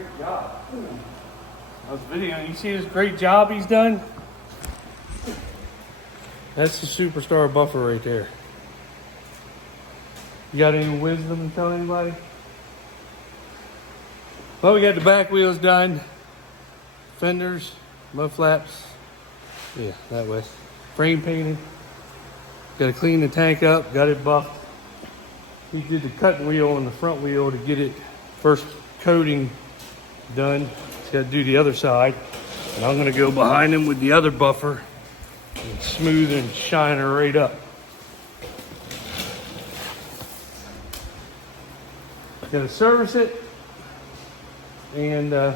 great job. I was videoing. You see this great job he's done? That's the superstar buffer right there. You got any wisdom to tell anybody? Well, we got the back wheels done. Fenders, mud flaps. Yeah, that way. Frame painted. Got to clean the tank up. Got it buffed. He did the cut wheel and the front wheel to get it first coating done. He's got to do the other side. And I'm going to go behind him with the other buffer and smooth and shine her right up. Got to service it. And I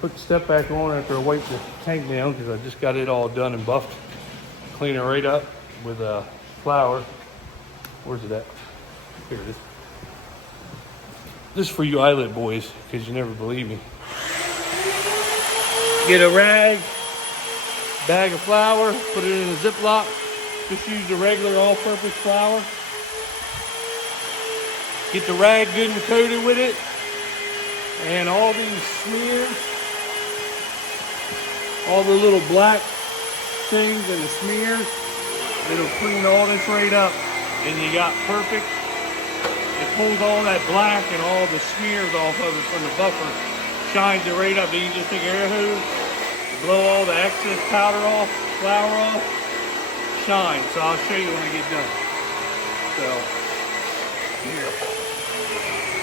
put the step back on after I wiped the tank down because I just got it all done and buffed. Clean it right up with flour. Where's it at? Here it is. This is for you eyelet boys because you never believe me. Get a rag, bag of flour, put it in a Ziploc. Just use the regular all-purpose flour. Get the rag good and coated with it. And all these smears, all the little black things and the smears, it'll clean all this right up. And you got perfect. It pulls all that black and all the smears off of it from the buffer. Shines it right up. Then you just take an air hose, blow all the excess powder off, flour off, shine. So I'll show you when I get done. So, here.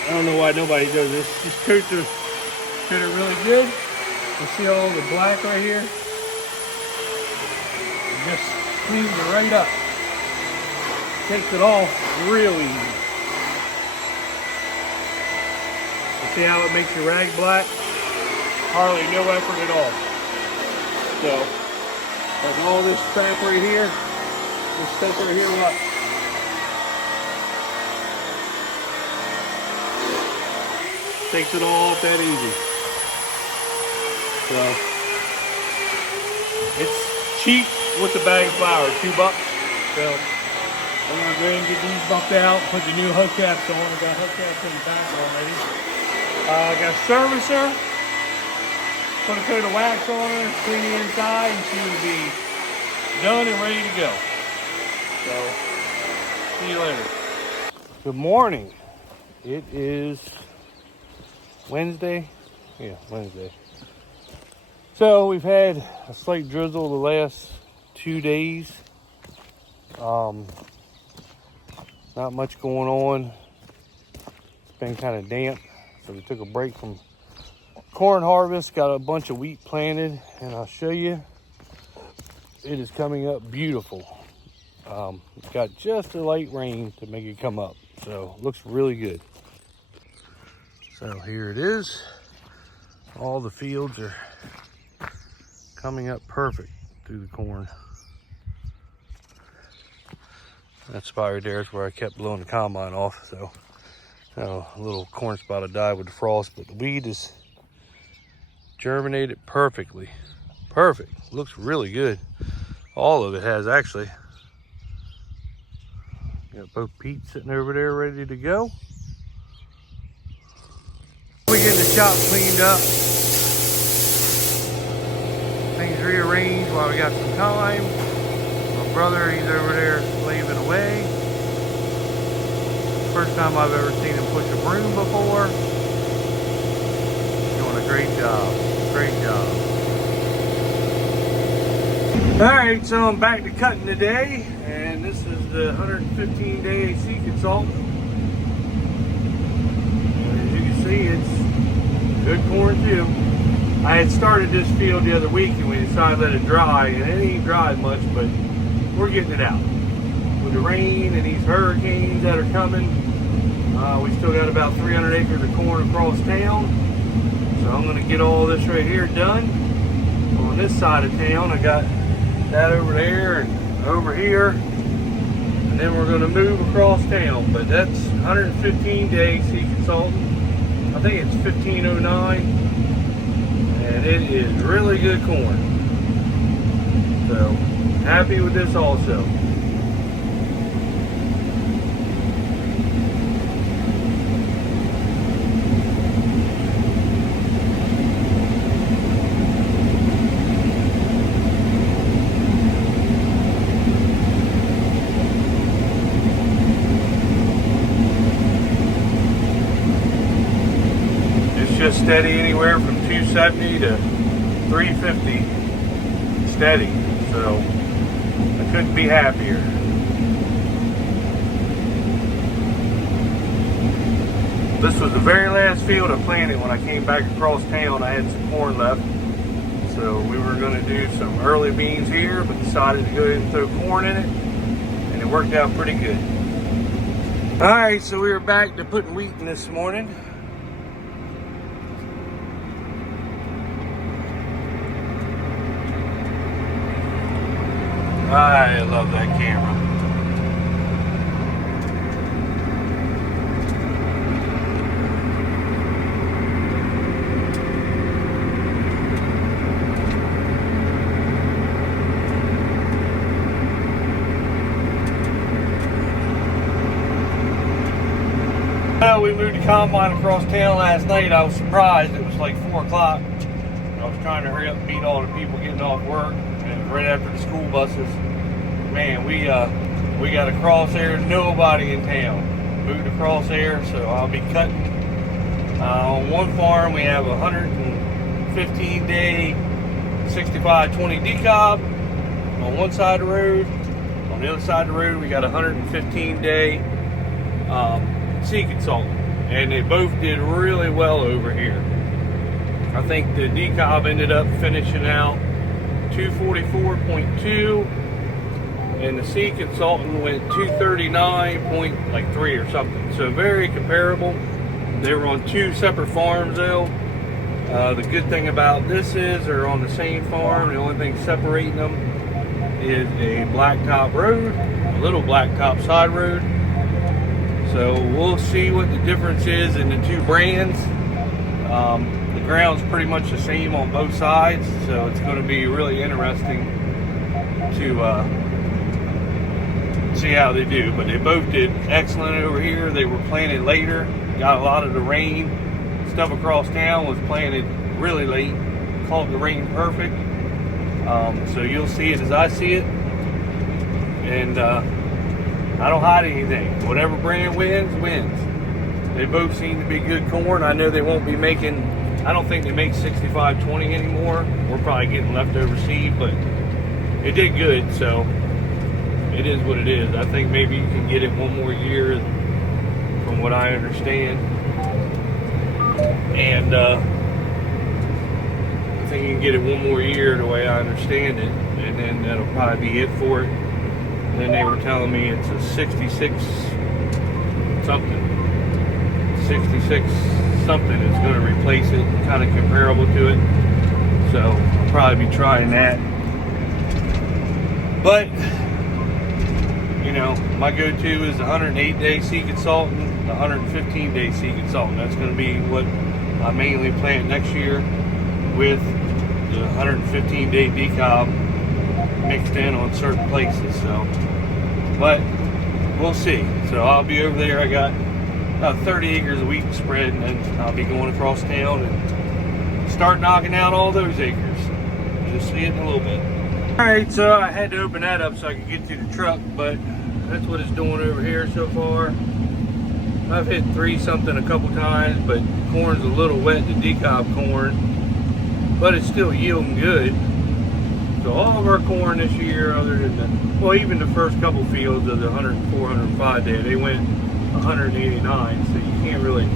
I don't know why nobody does this. Just coat it really good. You see all the black right here? It just cleans it right up. Takes it off real easy. You see how it makes your rag black? Hardly no effort at all. So, like all this crap right here, this stuff right here, what? Takes it all off that easy. So, it's cheap with the bag of flour, $2. So, I'm gonna go ahead and get these buffed out, put the new hubcaps on. I got hubcaps in the back already. I got a servicer, put a coat of wax on her, clean the inside, and she will be done and ready to go. So, see you later. Good morning. It is Wednesday. Yeah, Wednesday. So we've had a slight drizzle the last 2 days. Not much going on. It's been kind of damp, so we took a break from corn harvest. Got a bunch of wheat planted, and I'll show you. It is coming up beautiful. Got just a light rain to make it come up, so looks really good. So here it is. All the fields are coming up perfect through the corn. That spot right there is where I kept blowing the combine off. So a little corn spot will die with the frost, but the weed is germinated perfectly. Perfect. Looks really good. All of it has, actually. Got both Pete sitting over there ready to go. We getting the shop cleaned up. Things rearranged while we got some time. My brother, he's over there slaving away. First time I've ever seen him push a broom before. Doing a great job. Great job. Alright, so I'm back to cutting today. And this is the 115-day AC consultant. As you can see, it's good corn too. I had started this field the other week and we decided to let it dry, and it ain't dried much, but we're getting it out. With the rain and these hurricanes that are coming, we still got about 300 acres of corn across town. So I'm gonna get all this right here done. On this side of town, I got that over there and over here. And then we're gonna move across town, but that's 115-day AC consultant. I think it's 1509, and it is really good corn. So, happy with this also. just steady anywhere from 270 to 350 steady. So I couldn't be happier. This was the very last field I planted when I came back across town. I had some corn left. So we were going to do some early beans here, but decided to go ahead and throw corn in it. And it worked out pretty good. Alright, so we were back to putting wheat in this morning. I love that camera. Well, we moved the combine across town last night. I was surprised. It was like 4 o'clock. I was trying to hurry up and beat all the people getting off work. And right after the school buses, man, we got across there, nobody in town. Moved across there, so I'll be cutting. On one farm, we have a 115-day 65-20 decob on one side of the road. On the other side of the road, we got a 115-day seed consultant. And they both did really well over here. I think the decob ended up finishing out 244.2, and the seed consultant went 239.3 or something. So very comparable. They were on 2 separate farms though. The good thing about this is they're on the same farm. The only thing separating them is a blacktop road, a little blacktop side road. So we'll see what the difference is in the 2 brands. The ground's pretty much the same on both sides, so it's going to be really interesting to see how they do. But they both did excellent over here. They were planted later, got a lot of the rain. Stuff across town was planted really late, caught the rain perfect. So you'll see it as I see it. And I don't hide anything. Whatever brand wins, wins. They both seem to be good corn. I know they won't be making, I don't think they make 65-20 anymore. We're probably getting leftover seed, but it did good, so it is what it is. I think maybe you can get it one more year from what I understand. And I think you can get it one more year the way I understand it, and then that'll probably be it for it. And then they were telling me it's a 66 something. 66 something is going to replace it, kind of comparable to it. So I'll probably be trying that. But, you know, my go-to is the 108-day seed consultant, the 115-day seed consultant. That's going to be what I mainly plant next year with the 115-day decob mixed in on certain places. So, but we'll see. So I'll be over there. I got about 30 acres of wheat spread, and then I'll be going across town and start knocking out all those acres. You'll see it in a little bit. All right, so I had to open that up so I could get to the truck, but that's what it's doing over here so far. I've hit 3 something a couple times, but corn's a little wet, the decob corn, but it's still yielding good. So all of our corn this year, other than the, well, even the first couple fields of the 104, 105 day, they went 189, so you can't really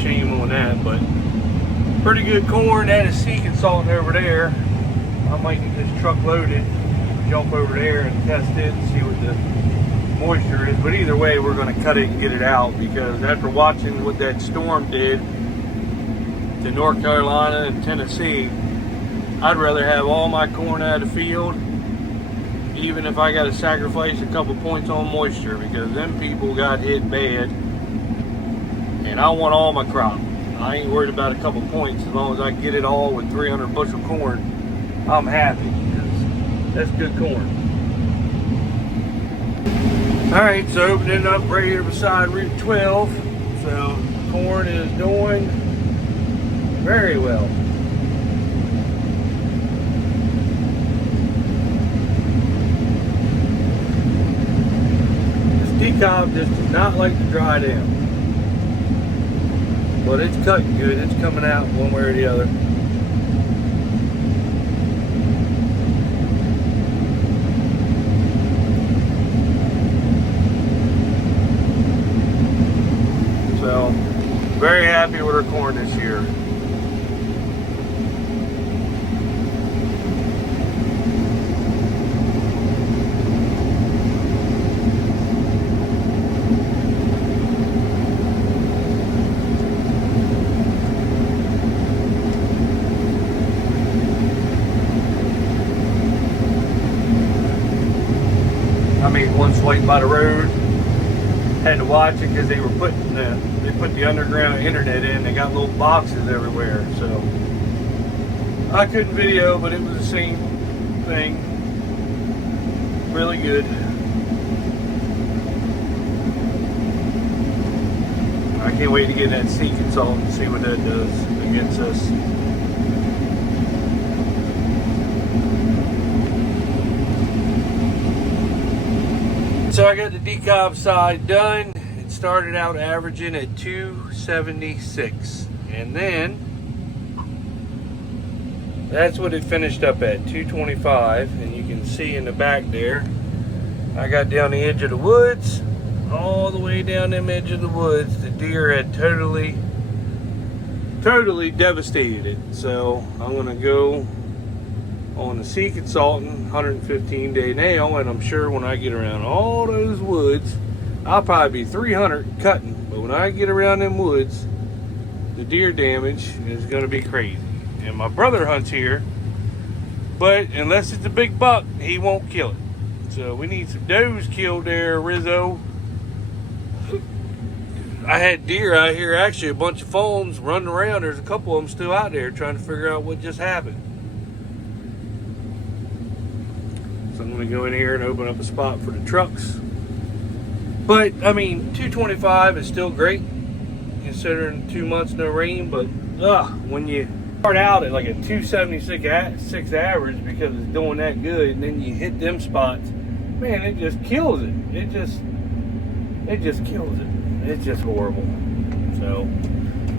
shame on that. But pretty good corn. That is seed consultant over there. I might get this truck loaded, jump over there and test it and see what the moisture is. But either way, we're going to cut it and get it out, because after watching what that storm did to North Carolina and Tennessee, I'd rather have all my corn out of the field, even if I got to sacrifice a couple points on moisture, because them people got hit bad, and I want all my crop. I ain't worried about a couple points. As long as I get it all with 300 bushel corn, I'm happy, because that's good corn. All right, so opening up right here beside Route 12. So corn is doing very well. Decob just does not like to dry down. But it's cutting good. It's coming out one way or the other. So, very happy with our corn this year. I made one swipe by the road. Had to watch it because they were putting they put the underground internet in. They got little boxes everywhere, so I couldn't video, but it was the same thing. Really good. I can't wait to get that sea consultant and see what that does against us. So I got the decob side done. It started out averaging at 276, and then that's what it finished up at, 225. And you can see in the back there, I got down the edge of the woods, all the way down them edge of the woods. The deer had totally devastated it. So I'm gonna go on the Sea Consultant 115-day nail, and I'm sure when I get around all those woods, I'll probably be 300 cutting, but when I get around them woods, the deer damage is going to be crazy. And my brother hunts here, but unless it's a big buck, he won't kill it. So we need some does killed there, Rizzo. I had deer out here, actually a bunch of fawns running around. There's a couple of them still out there trying to figure out what just happened. So I'm going to go in here and open up a spot for the trucks. But, I mean, 225 is still great, considering 2 months no rain. But, when you start out at like a 276 average because it's doing that good, and then you hit them spots, man, it just kills it. It just kills it. It's just horrible. So,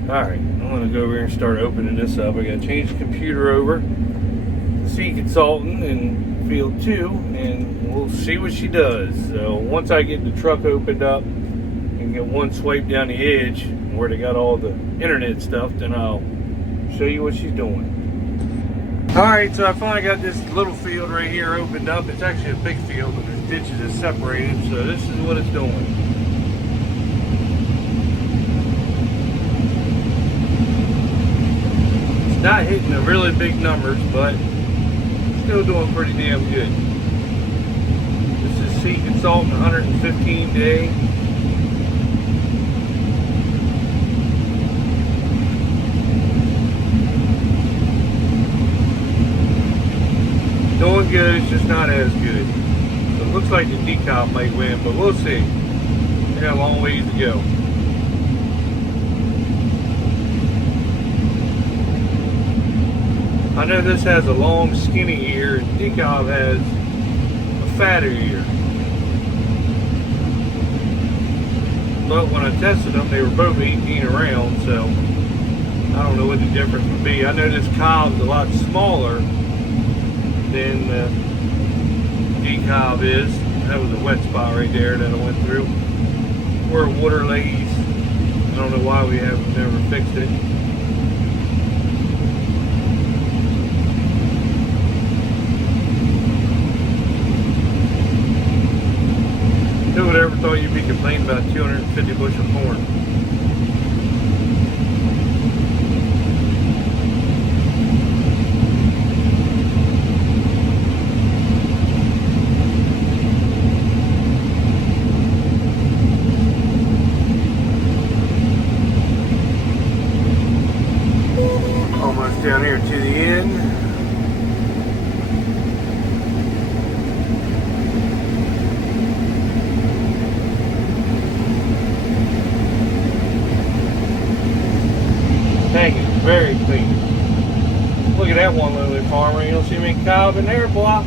alright, I'm going to go over here and start opening this up. I got to change the computer over to Sea Consultant and Field 2, and we'll see what she does. So once I get the truck opened up and get one swipe down the edge where they got all the internet stuff, then I'll show you what she's doing. Alright, so I finally got this little field right here opened up. It's actually a big field, but there's ditches that separate it, so this is what it's doing. It's not hitting the really big numbers, but still doing pretty damn good. This is Sea Consultant 115-day. Doing good, it's just not as good. So it looks like the decob might win, but we'll see. We got a long ways to go. I know this has a long skinny ear, and decob has a fatter ear. But when I tested them, they were both 18 around, so I don't know what the difference would be. I know this cob's a lot smaller than the decob is. That was a wet spot right there that I went through. Where water lays. I don't know why we haven't never fixed it. Who would ever thought you'd be complaining about 250 bushel corn? Almost down here to the end. Hanging very clean. Look at that one lily farmer. You don't see me cob in there, boy.